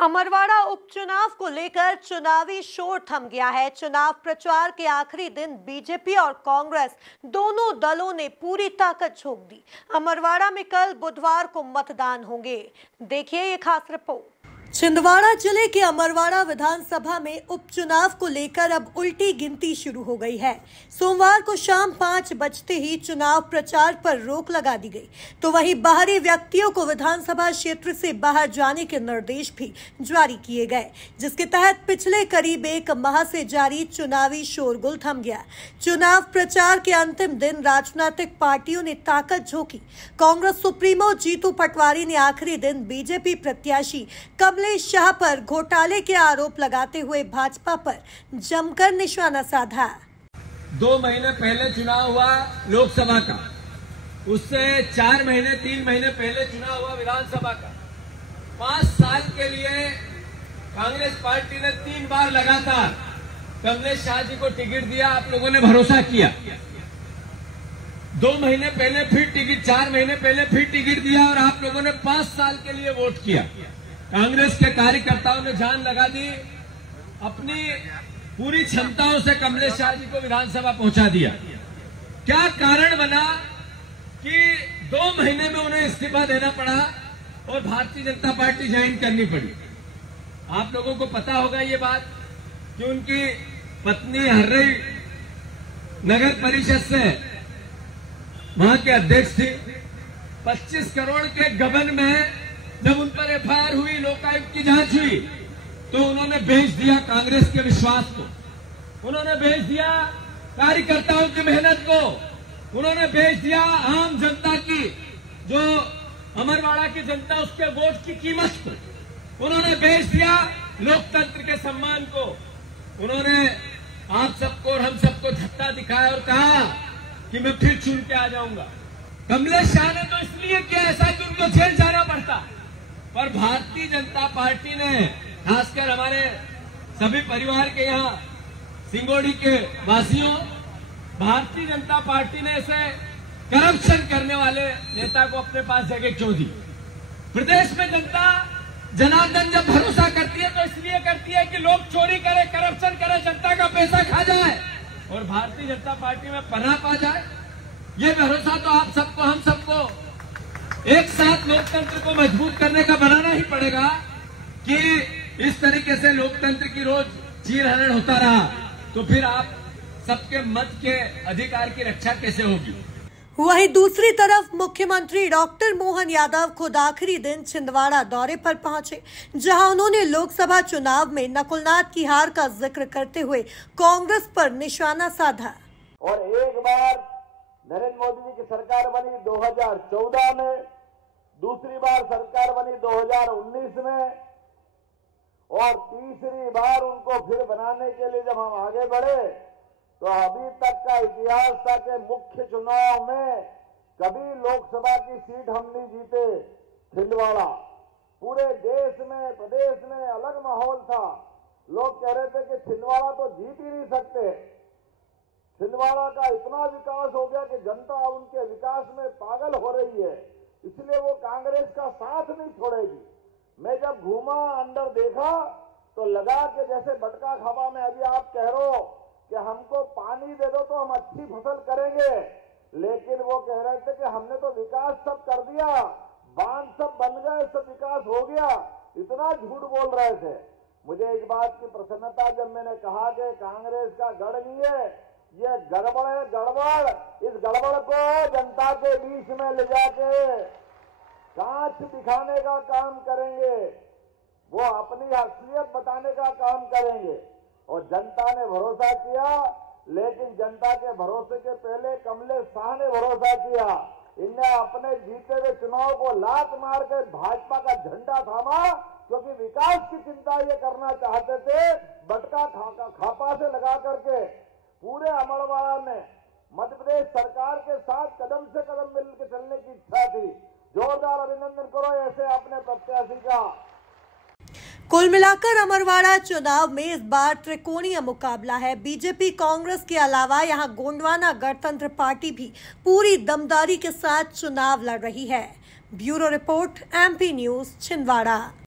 अमरवाड़ा उपचुनाव को लेकर चुनावी शोर थम गया है। चुनाव प्रचार के आखिरी दिन बीजेपी और कांग्रेस दोनों दलों ने पूरी ताकत झोंक दी। अमरवाड़ा में कल बुधवार को मतदान होंगे। देखिए ये खास रिपोर्ट। छिंदवाड़ा जिले के अमरवाड़ा विधानसभा में उपचुनाव को लेकर अब उल्टी गिनती शुरू हो गई है। सोमवार को शाम 5 बजते ही चुनाव प्रचार पर रोक लगा दी गई, तो वहीं बाहरी व्यक्तियों को विधानसभा क्षेत्र से बाहर जाने के निर्देश भी जारी किए गए, जिसके तहत पिछले करीब 1 माह से जारी चुनावी शोरगुल थम गया। चुनाव प्रचार के अंतिम दिन राजनीतिक पार्टियों ने ताकत झोंकी। कांग्रेस सुप्रीमो जीतू पटवारी ने आखिरी दिन बीजेपी प्रत्याशी कमलेश शाह पर घोटाले के आरोप लगाते हुए भाजपा पर जमकर निशाना साधा। 2 महीने पहले चुनाव हुआ लोकसभा का, उससे 3 महीने पहले चुनाव हुआ विधानसभा का। 5 साल के लिए कांग्रेस पार्टी ने 3 बार लगातार कमलेश शाह जी को टिकट दिया। आप लोगों ने भरोसा किया। 2 महीने पहले फिर टिकट, 4 महीने पहले फिर टिकट दिया और आप लोगों ने 5 साल के लिए वोट किया। कांग्रेस के कार्यकर्ताओं ने जान लगा दी, अपनी पूरी क्षमताओं से कमलेश शाह जी को विधानसभा पहुंचा दिया। क्या कारण बना कि 2 महीने में उन्हें इस्तीफा देना पड़ा और भारतीय जनता पार्टी ज्वाइन करनी पड़ी। आप लोगों को पता होगा ये बात कि उनकी पत्नी हर्रई नगर परिषद से वहां के अध्यक्ष थी। 25 करोड़ के गबन में जब उन पर एफआईआर हुई, लोकायुक्त की जांच हुई, तो उन्होंने बेच दिया कांग्रेस के विश्वास को, उन्होंने बेच दिया कार्यकर्ताओं की मेहनत को, उन्होंने बेच दिया आम जनता की, जो अमरवाड़ा की जनता उसके वोट की कीमत को, उन्होंने बेच दिया लोकतंत्र के सम्मान को। उन्होंने आप सबको और हम सबको धक्का दिखाया और कहा कि मैं फिर चुन के आ जाऊंगा। कमलेश शाह ने तो इसलिए किया ऐसा कि उनको जेल जाना पड़ता, पर भारतीय जनता पार्टी ने, खासकर हमारे सभी परिवार के यहाँ सिंगोड़ी के वासियों, भारतीय जनता पार्टी ने ऐसे करप्शन करने वाले नेता को अपने पास जगह क्यों दी। प्रदेश में जनता जनार्दन जब भरोसा करती है तो इसलिए करती है कि लोग चोरी करे, करप्शन करे, जनता का पैसा खा जाए और भारतीय जनता पार्टी में पनाह पा जाए। ये भरोसा तो आप सबको, हम सबको एक साथ लोकतंत्र को मजबूत करने का बनाना ही पड़ेगा कि इस तरीके से लोकतंत्र की रोज चीरहरण होता रहा तो फिर आप सबके मत के अधिकार की रक्षा कैसे होगी। वहीं दूसरी तरफ मुख्यमंत्री डॉक्टर मोहन यादव खुद आखिरी दिन छिंदवाड़ा दौरे पर पहुंचे, जहां उन्होंने लोकसभा चुनाव में नकुलनाथ की हार का जिक्र करते हुए कांग्रेस पर निशाना साधा। और एक बार नरेंद्र मोदी जी की सरकार बनी 2014 में, दूसरी बार सरकार बनी 2019 में, और तीसरी बार उनको फिर बनाने के लिए जब हम आगे बढ़े तो अभी तक का इतिहास था कि मुख्य चुनाव में कभी लोकसभा की सीट हम नहीं जीते। छिंदवाड़ा पूरे देश में, प्रदेश में अलग माहौल था। लोग कह रहे थे कि छिंदवाड़ा तो जीत ही नहीं सकते। छिंदवाड़ा का इतना विकास हो गया कि जनता उनके विकास में पागल हो रही है, इसलिए वो कांग्रेस का साथ नहीं छोड़ेगी। मैं जब घूमा, अंदर देखा तो लगा कि जैसे बटका खाबा में अभी आप कह रहे हो कि हमको पानी दे दो तो हम अच्छी फसल करेंगे, लेकिन वो कह रहे थे कि हमने तो विकास सब कर दिया, बांध सब बन गए, सब विकास हो गया। इतना झूठ बोल रहे थे। मुझे इस बात की प्रसन्नता जब मैंने कहा कि कांग्रेस का गढ़ नहीं है, ये गड़बड़ है, गड़बड़। इस गड़बड़ को जनता के बीच में ले जाके कांच दिखाने का काम करेंगे, वो अपनी असलियत बताने का काम करेंगे। और जनता ने भरोसा किया, लेकिन जनता के भरोसे के पहले कमलेश शाह ने भरोसा किया। इनने अपने जीते हुए चुनाव को लात मार के भाजपा का झंडा थामा, क्योंकि विकास की चिंता ये करना चाहते थे। बटका खापा से लगा करके पूरे अमरवाड़ा में मध्य प्रदेश सरकार के साथ कदम से कदम मिलकर चलने की इच्छा थी। जोरदार अभिनंदन करो ऐसे अपने प्रत्याशी का। कुल मिलाकर अमरवाड़ा चुनाव में इस बार त्रिकोणीय मुकाबला है। बीजेपी कांग्रेस के अलावा यहां गोंडवाना गणतंत्र पार्टी भी पूरी दमदारी के साथ चुनाव लड़ रही है। Bureau report, MP news, Chhindwara.